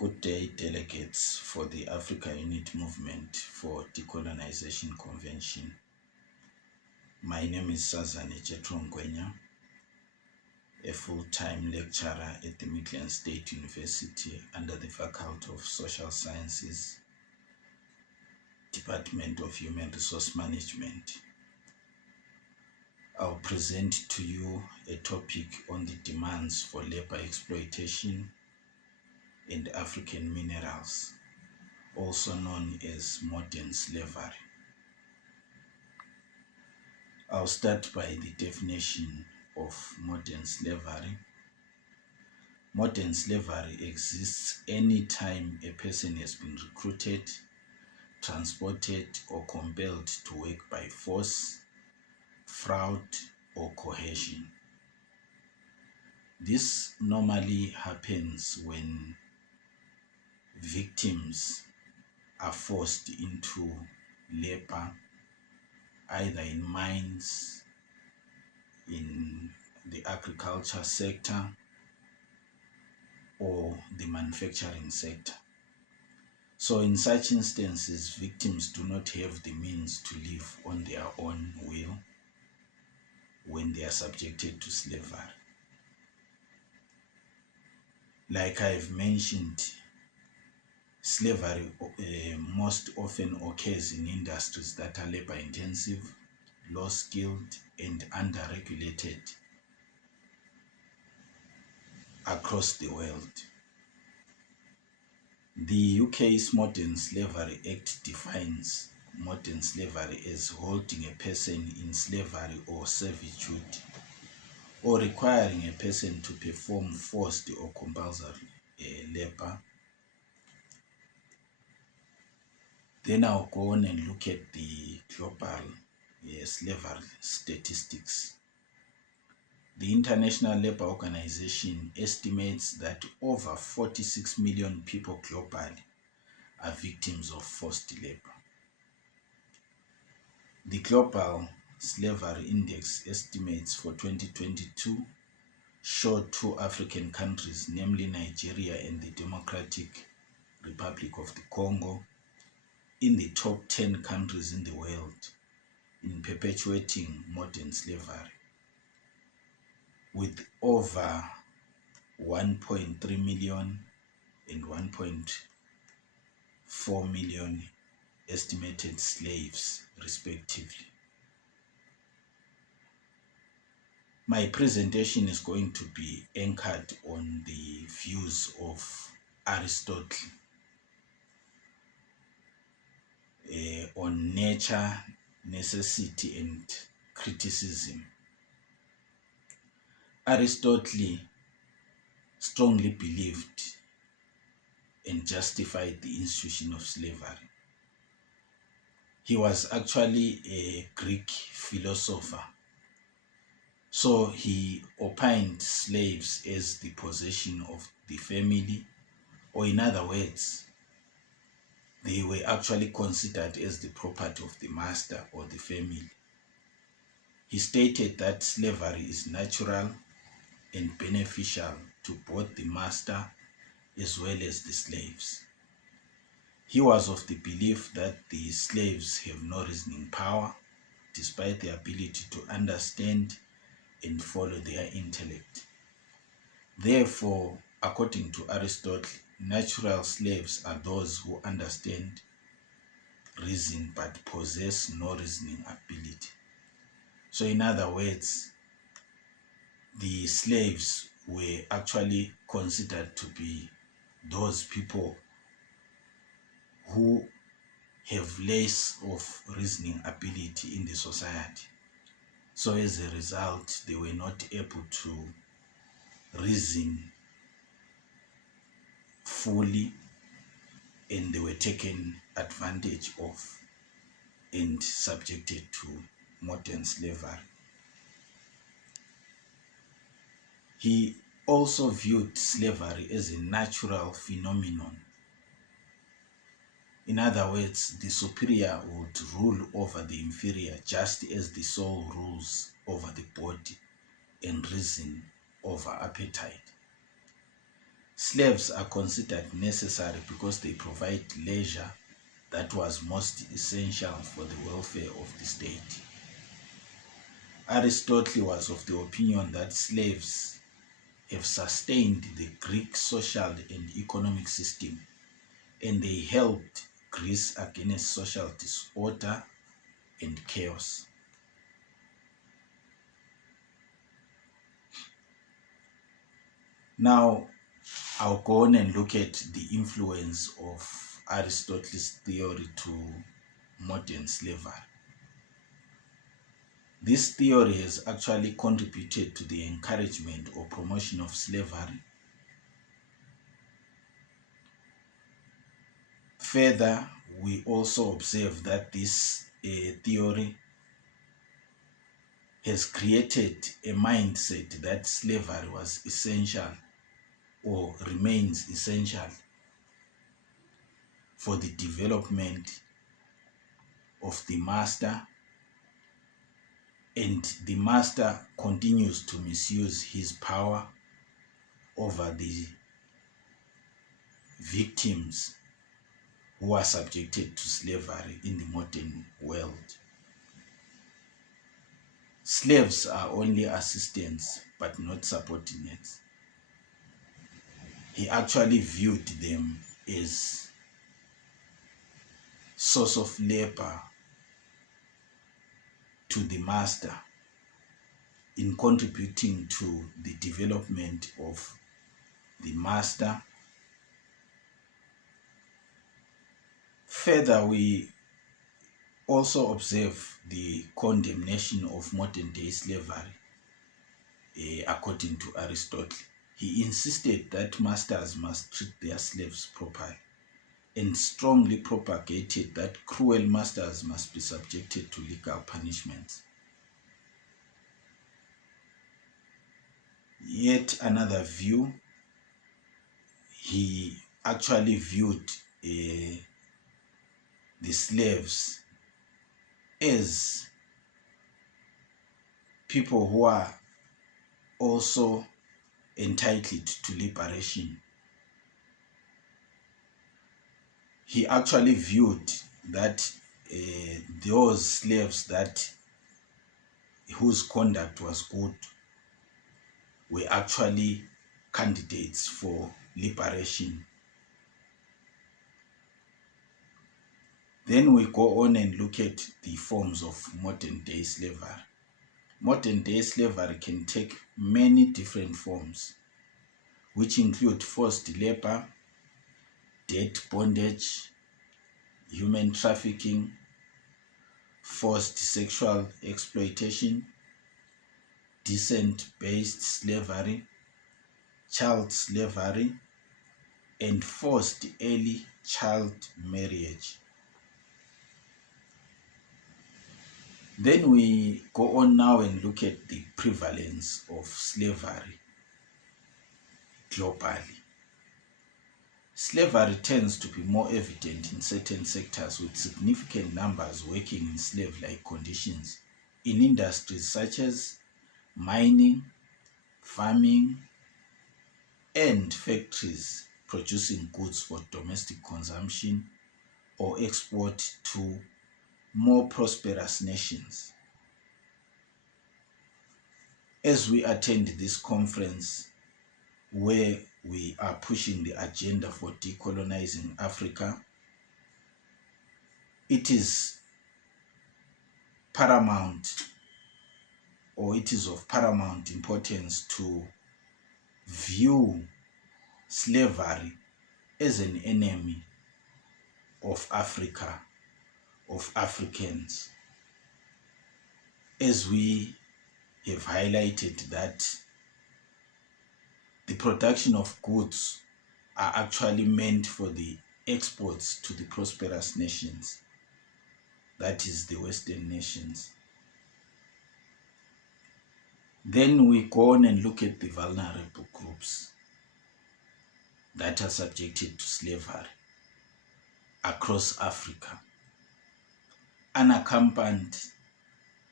Good day, delegates for the Africa Unit Movement for Decolonization Convention. My name is Sazane Jethro Ngwenya, a full-time lecturer at the Midland State University under the Faculty of Social Sciences, Department of Human Resource Management. I'll present to you a topic on the demands for labor exploitation and African minerals, also known as modern slavery. I'll start by the definition of modern slavery. Modern slavery exists any time a person has been recruited, transported, or compelled to work by force, fraud, or coercion. This normally happens when victims are forced into labor either in mines, in the agriculture sector, or the manufacturing sector. So in such instances, victims do not have the means to live on their own will when they are subjected to slavery. Like I've mentioned, slavery most often occurs in industries that are labor intensive, low skilled, and under-regulated across the world. The UK's Modern Slavery Act defines modern slavery as holding a person in slavery or servitude, or requiring a person to perform forced or compulsory labor. Then I'll go on and look at the global slavery statistics. The International Labour Organization estimates that over 46 million people globally are victims of forced labor. The Global Slavery Index estimates for 2022 showed two African countries, namely Nigeria and the Democratic Republic of the Congo, in the top 10 countries in the world in perpetuating modern slavery, with over 1.3 million and 1.4 million estimated slaves, respectively. My presentation is going to be anchored on the views of Aristotle on nature, necessity, and criticism. Aristotle strongly believed and justified the institution of slavery. He was actually a Greek philosopher, so he opined slaves as the possession of the family, or in other words, they were actually considered as the property of the master or the family. He stated that slavery is natural and beneficial to both the master as well as the slaves. He was of the belief that the slaves have no reasoning power, despite the ability to understand and follow their intellect. Therefore, according to Aristotle, natural slaves are those who understand reason but possess no reasoning ability. So in other words, the slaves were actually considered to be those people who have less of reasoning ability in the society. So as a result, they were not able to reason fully, and they were taken advantage of and subjected to modern slavery. He also viewed slavery as a natural phenomenon. In other words, the superior would rule over the inferior, just as the soul rules over the body and reason over appetite. Slaves are considered necessary because they provide leisure that was most essential for the welfare of the state. Aristotle was of the opinion that slaves have sustained the Greek social and economic system, and they helped Greece against social disorder and chaos. Now, I'll go on and look at the influence of Aristotle's theory to modern slavery. This theory has actually contributed to the encouragement or promotion of slavery. Further, we also observe that this theory has created a mindset that slavery was essential or remains essential for the development of the master, and the master continues to misuse his power over the victims who are subjected to slavery in the modern world. Slaves are only assistants but not subordinates. He actually viewed them as source of labor to the master in contributing to the development of the master. Further, we also observe the condemnation of modern day slavery according to Aristotle. He insisted that masters must treat their slaves properly and strongly propagated that cruel masters must be subjected to legal punishments. Yet another view, he actually viewed the slaves as people who are also entitled to liberation. He actually viewed that those slaves whose conduct was good were actually candidates for liberation. Then we go on and look at the forms of modern day slavery. Modern day slavery can take many different forms, which include forced labor, debt bondage, human trafficking, forced sexual exploitation, descent-based slavery, child slavery, and forced early child marriage. Then we go on now and look at the prevalence of slavery globally. Slavery tends to be more evident in certain sectors with significant numbers working in slave-like conditions in industries such as mining, farming, and factories producing goods for domestic consumption or export to more prosperous nations. As we attend this conference where we are pushing the agenda for decolonizing Africa, it is paramount, or it is of paramount importance to view slavery as an enemy of Africa, of Africans, as we have highlighted that the production of goods are actually meant for the exports to the prosperous nations, that is the Western nations. Then we go on and look at the vulnerable groups that are subjected to slavery across Africa. Unaccompanied,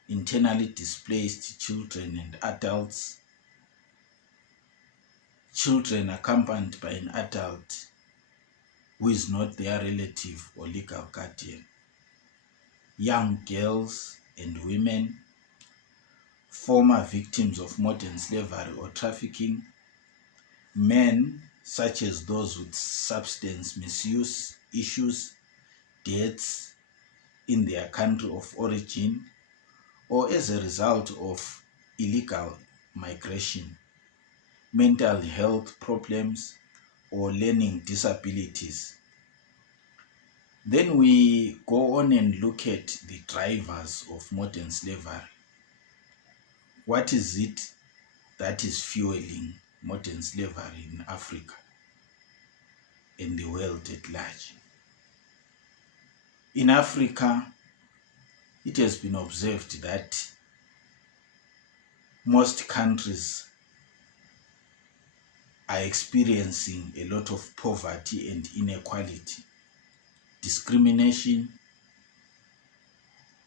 internally displaced children and adults, children accompanied by an adult who is not their relative or legal guardian, young girls and women, former victims of modern slavery or trafficking, men such as those with substance misuse issues, deaths in their country of origin, or as a result of illegal migration, mental health problems, or learning disabilities. Then we go on and look at the drivers of modern slavery. What is it that is fueling modern slavery in Africa and the world at large? In Africa, it has been observed that most countries are experiencing a lot of poverty and inequality, discrimination,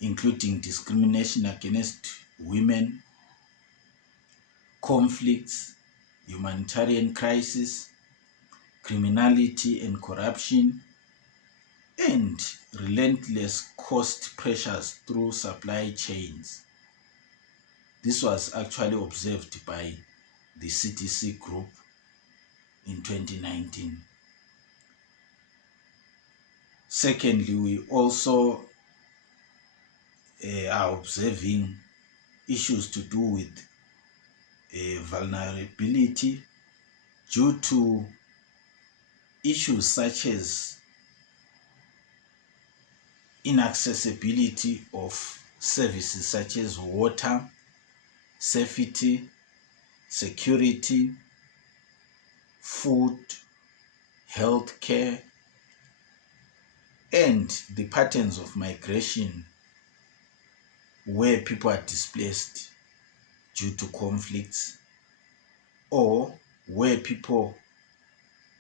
including discrimination against women, conflicts, humanitarian crisis, criminality and corruption, and relentless cost pressures through supply chains. This was actually observed by the CTC group in 2019. Secondly, we also are observing issues to do with vulnerability due to issues such as inaccessibility of services such as water, safety, security, food, healthcare, and the patterns of migration where people are displaced due to conflicts, or where people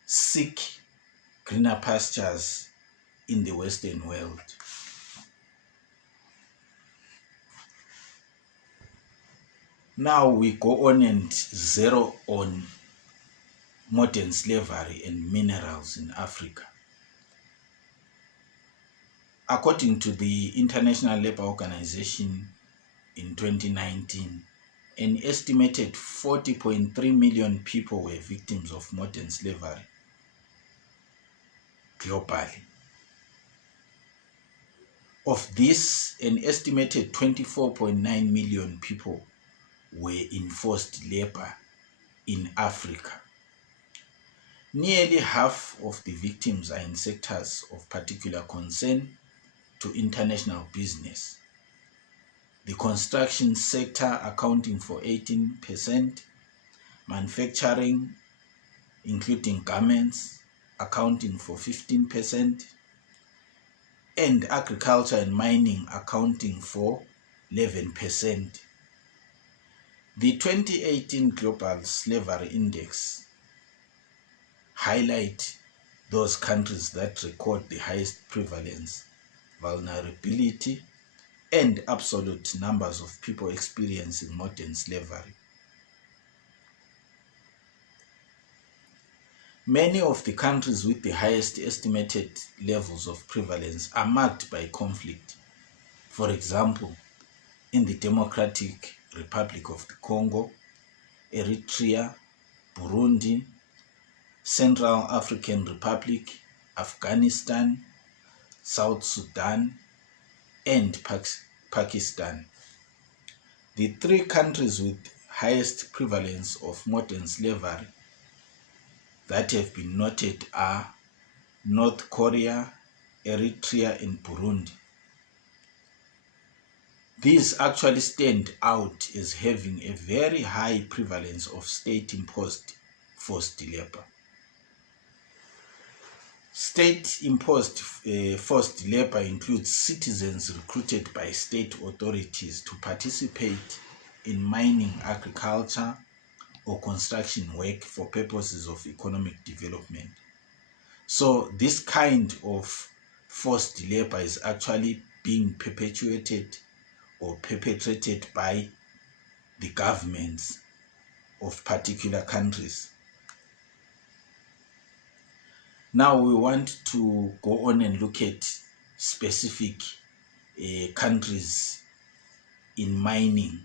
seek greener pastures in the Western world. Now we go on and zero on modern slavery and minerals in Africa. According to the International Labor Organization in 2019, an estimated 40.3 million people were victims of modern slavery globally. Of this, an estimated 24.9 million people were in forced labor in Africa. Nearly half of the victims are in sectors of particular concern to international business. The construction sector accounting for 18%, manufacturing, including garments, accounting for 15%, and agriculture and mining accounting for 11%. The 2018 Global Slavery Index highlight those countries that record the highest prevalence, vulnerability, and absolute numbers of people experiencing modern slavery. Many of the countries with the highest estimated levels of prevalence are marked by conflict. For example, in the Democratic Republic of the Congo, Eritrea, Burundi, Central African Republic, Afghanistan, South Sudan, and Pakistan. The three countries with highest prevalence of modern slavery that have been noted are North Korea, Eritrea, and Burundi. These actually stand out as having a very high prevalence of state-imposed forced labor. State-imposed forced labor includes citizens recruited by state authorities to participate in mining, agriculture, or construction work for purposes of economic development. So this kind of forced labor is actually being perpetuated or perpetrated by the governments of particular countries. Now we want to go on and look at specific countries in mining.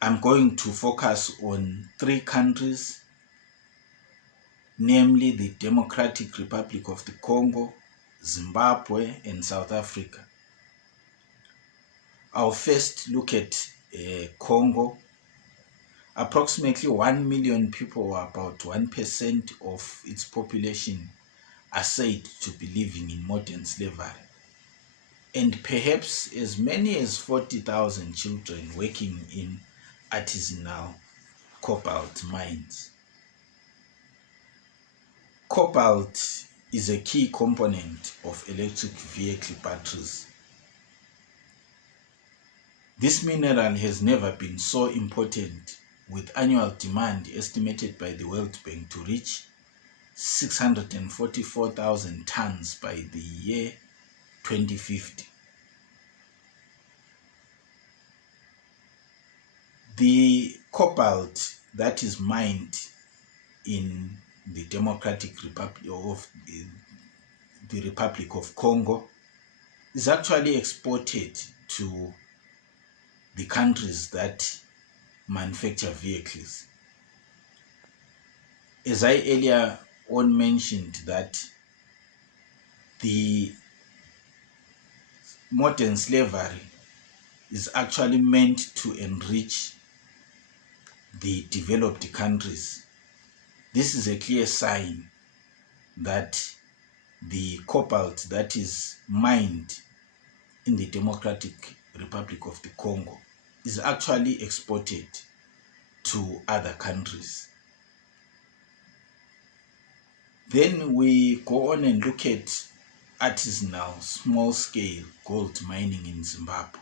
I'm going to focus on 3 countries, namely the Democratic Republic of the Congo, Zimbabwe, and South Africa. I'll first look at Congo. Approximately 1 million people, or about 1% of its population, are said to be living in modern slavery, and perhaps as many as 40,000 children working in artisanal cobalt mines. Cobalt is a key component of electric vehicle batteries. This mineral has never been so important, with annual demand estimated by the World Bank to reach 644,000 tons by the year 2050. The cobalt that is mined in the Democratic Republic of the Republic of Congo is actually exported to the countries that manufacture vehicles. As I earlier on mentioned, that the modern slavery is actually meant to enrich the developed countries. This is a clear sign that the cobalt that is mined in the Democratic Republic of the Congo is actually exported to other countries. Then we go on and look at artisanal small-scale gold mining in Zimbabwe,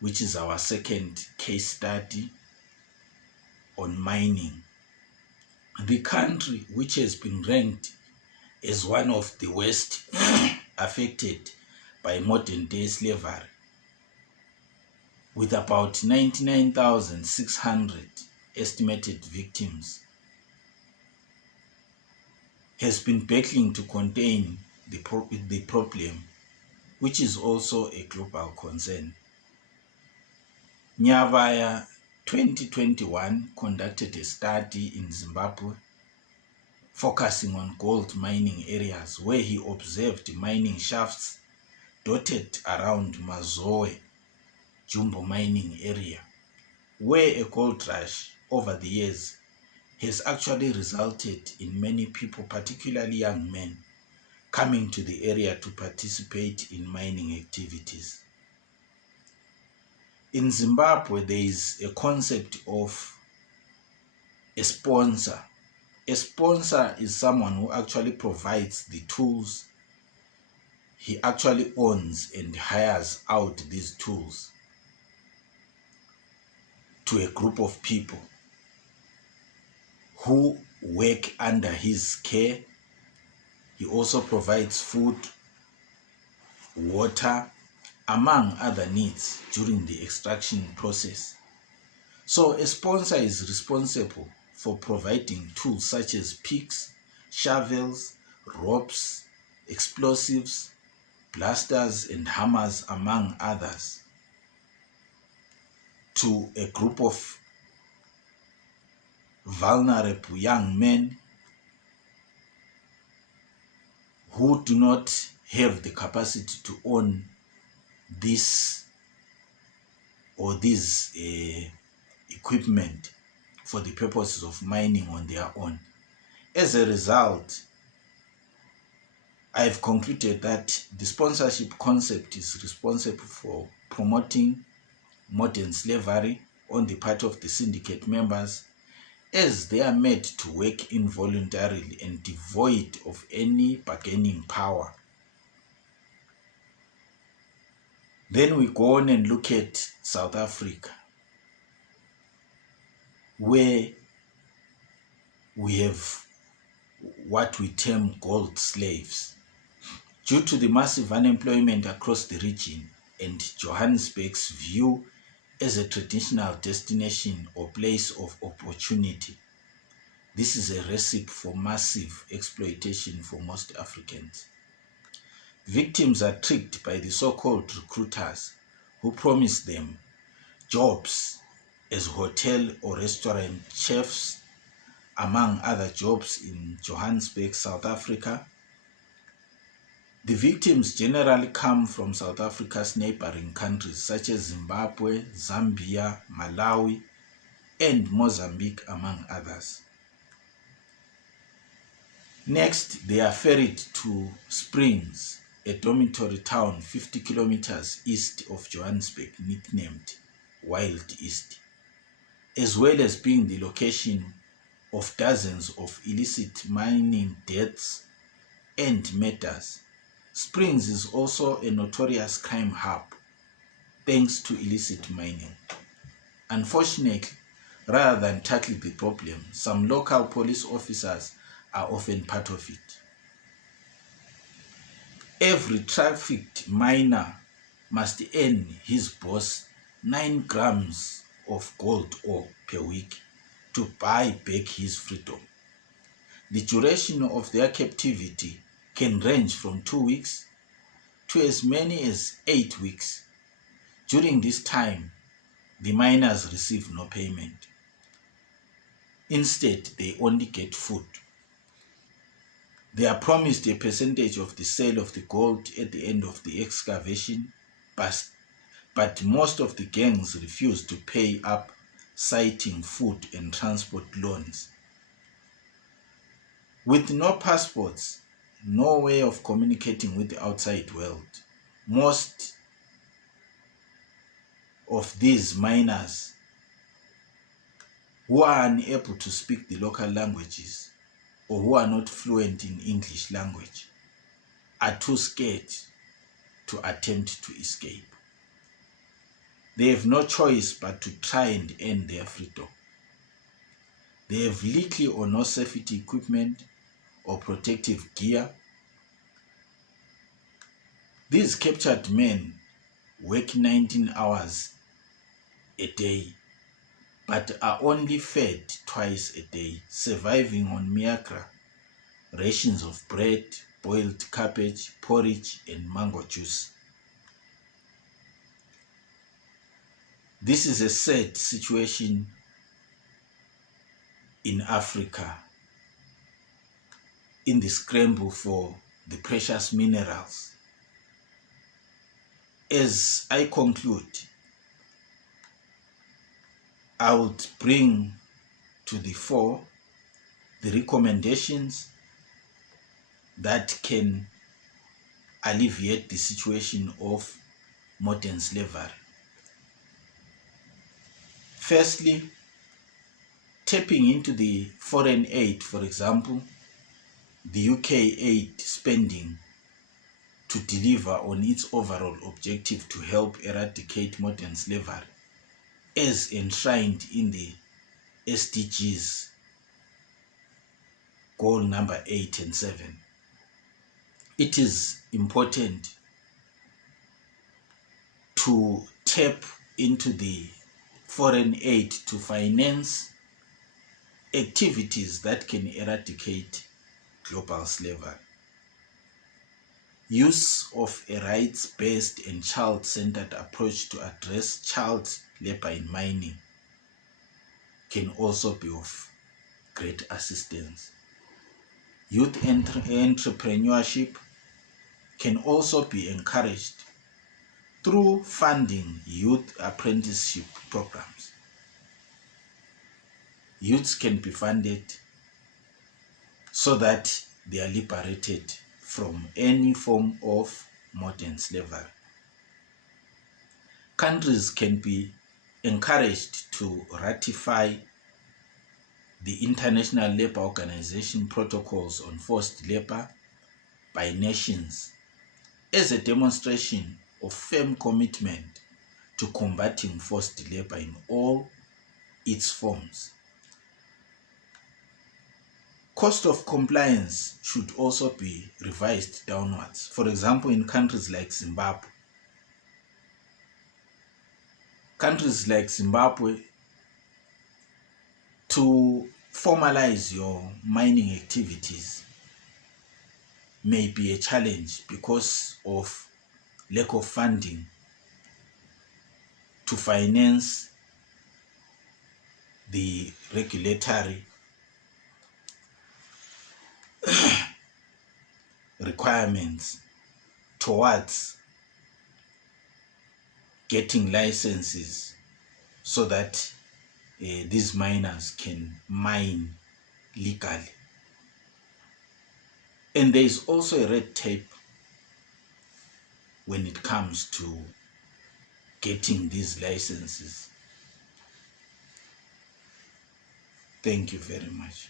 which is our second case study on mining. The country, which has been ranked as one of the worst affected by modern-day slavery, with about 99,600 estimated victims, has been battling to contain the problem, which is also a global concern. Nyavaya 2021 conducted a study in Zimbabwe focusing on gold mining areas, where he observed mining shafts dotted around Mazoe Jumbo mining area, where a gold rush over the years has actually resulted in many people, particularly young men, coming to the area to participate in mining activities. In Zimbabwe, there is a concept of a sponsor. A sponsor is someone who actually provides the tools. He actually owns and hires out these tools to a group of people who work under his care. He also provides food, water, among other needs during the extraction process. So a sponsor is responsible for providing tools such as picks, shovels, ropes, explosives, blasters, and hammers, among others, to a group of vulnerable young men who do not have the capacity to own this or these equipment for the purposes of mining on their own. As a result, I've concluded that the sponsorship concept is responsible for promoting modern slavery on the part of the syndicate members, as they are made to work involuntarily and devoid of any bargaining power. Then we go on and look at South Africa, where we have what we term gold slaves. Due to the massive unemployment across the region and Johannesburg's view as a traditional destination or place of opportunity, This is a recipe for massive exploitation for most Africans. Victims are tricked by the so-called recruiters who promise them jobs as hotel or restaurant chefs, among other jobs in Johannesburg, South Africa. The victims generally come from South Africa's neighboring countries such as Zimbabwe, Zambia, Malawi, and Mozambique, among others. Next, they are ferried to Springs, a dormitory town 50 kilometers east of Johannesburg, nicknamed Wild East, as well as being the location of dozens of illicit mining deaths and murders. Springs is also a notorious crime hub thanks to illicit mining. Unfortunately, rather than tackle the problem, some local police officers are often part of it. Every trafficked miner must earn his boss 9 grams of gold ore per week to buy back his freedom. The duration of their captivity can range from 2 weeks to as many as 8 weeks. During this time, the miners receive no payment. Instead, they only get food. They are promised a percentage of the sale of the gold at the end of the excavation, but most of the gangs refuse to pay up, citing food and transport loans. With no passports, no way of communicating with the outside world, most of these miners who are unable to speak the local languages or who are not fluent in English language are too scared to attempt to escape. They have no choice but to try and earn their freedom. They have little or no safety equipment or protective gear. These captured men work 19 hours a day, but are only fed twice a day, surviving on miakra, rations of bread, boiled cabbage, porridge, and mango juice. This is a sad situation in Africa in the scramble for the precious minerals. As I conclude, I would bring to the fore the recommendations that can alleviate the situation of modern slavery. Firstly, tapping into the foreign aid, for example, the UK aid spending to deliver on its overall objective to help eradicate modern slavery, as enshrined in the SDGs, goal number 8 and 7. It is important to tap into the foreign aid to finance activities that can eradicate global slavery. Use of a rights-based and child-centered approach to address child labor in mining can also be of great assistance. Youth entrepreneurship can also be encouraged through funding youth apprenticeship programs. Youths can be funded so that they are liberated from any form of modern slavery. Countries can be encouraged to ratify the International Labour Organization protocols on forced labor by nations as a demonstration of firm commitment to combating forced labor in all its forms. Cost of compliance should also be revised downwards. For example, in countries like Zimbabwe, to formalize your mining activities may be a challenge because of lack of funding to finance the regulatory requirements towards getting licenses so that these miners can mine legally. And there is also a red tape when it comes to getting these licenses. Thank you very much.